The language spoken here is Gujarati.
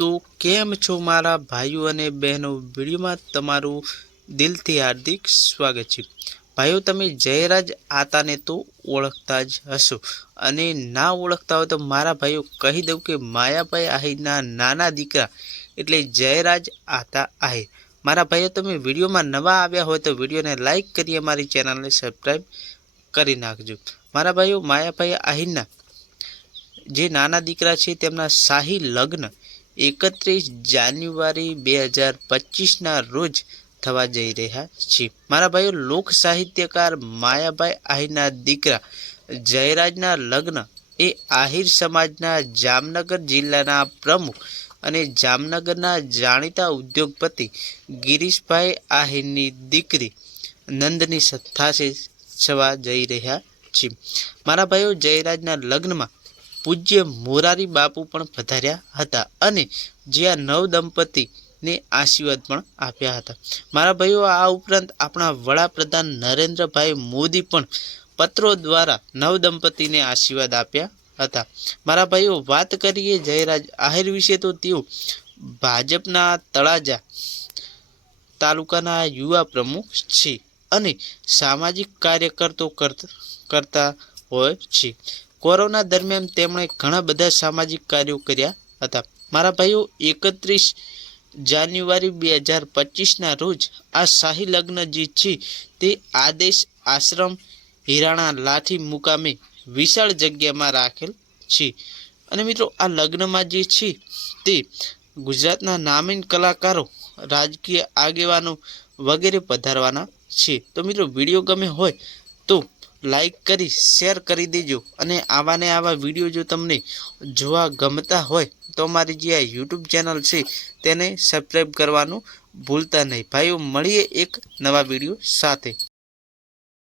તો કેમ છો મારા ભાઈઓ અને બહેનો? વિડીયોમાં તમારું દિલથી હાર્દિક સ્વાગત છે. ભાઈઓ, તમે જયરાજ આતાને તો ઓળખતા જ હશો. અને ના ઓળખતા હોય તો મારા ભાઈઓ કહી દઉં કે માયાભાઈ આહિરના નાના દીકરા એટલે જયરાજ આતા આહિર મારા ભાઈઓ, તમે વિડીયોમાં નવા આવ્યા હોય તો વિડીયોને લાઇક કરી અમારી ચેનલને સબસ્ક્રાઈબ કરી નાખજો. મારા ભાઈઓ, માયાભાઈ આહિરના જે નાના દીકરા છે તેમના શાહી લગ્ન એકત્રીસ જાન્યુઆરી બે હજાર પચીસના રોજ થવા જઈ રહ્યા છે મારા ભાઈઓ, લોક સાહિત્યકાર માયાભાઈ આહિરના દીકરા જયરાજના લગ્ન એ આહિર સમાજના જામનગર જિલ્લાના પ્રમુખ અને જામનગરના જાણીતા ઉદ્યોગપતિ ગિરીશભાઈ આહિરની દીકરી નંદની સાથે થવા જઈ રહ્યા છે મારા ભાઈઓ, જયરાજના લગ્નમાં પૂજ્ય મોરારી બાપુ પણ પધાર્યા હતા અને જ્યાં નવ દંપતીને આશીર્વાદ પણ આપ્યા હતા. મારા ભાઈઓ, આ ઉપરાંત આપણા વડાપ્રધાન નરેન્દ્રભાઈ મોદી પણ પત્રો દ્વારા નવ દંપતીને આશીર્વાદ આપ્યા હતા. મારા ભાઈઓ, વાત કરીએ જયરાજ આહિર વિશે તો તેઓ ભાજપના તળાજા તાલુકાના યુવા પ્રમુખ છે અને સામાજિક કાર્યકર્તો કરતા હોય છે. કોરોના દરમિયાન તેમણે ઘણા બધા સામાજિક કાર્યો કર્યા હતા. મારા ભાઈઓ, એકત્રીસ જાન્યુઆરી બે હજાર પચીસના રોજ આ શાહી લગ્ન જે છે તે આદેશ આશ્રમ હિરાણા લાઠી મુકામે વિશાળ જગ્યામાં રાખેલ છે. અને મિત્રો, આ લગ્નમાં જે છે તે ગુજરાતના નામીન કલાકારો, રાજકીય આગેવાનો વગેરે પધારવાના છે. તો મિત્રો, વીડિયો ગમે હોય લાઈક કરી શેર કરી દેજો. અને આવા ને આવા વીડિયો જો તમને જોવા ગમતા હોય, તો મારી જે આ યુટ્યુબ ચેનલ છે, તેને સબસ્ક્રાઈબ કરવાનું ભૂલતા નહીં. ભાઈઓ, મળીએ એક નવા વીડિયો સાથે.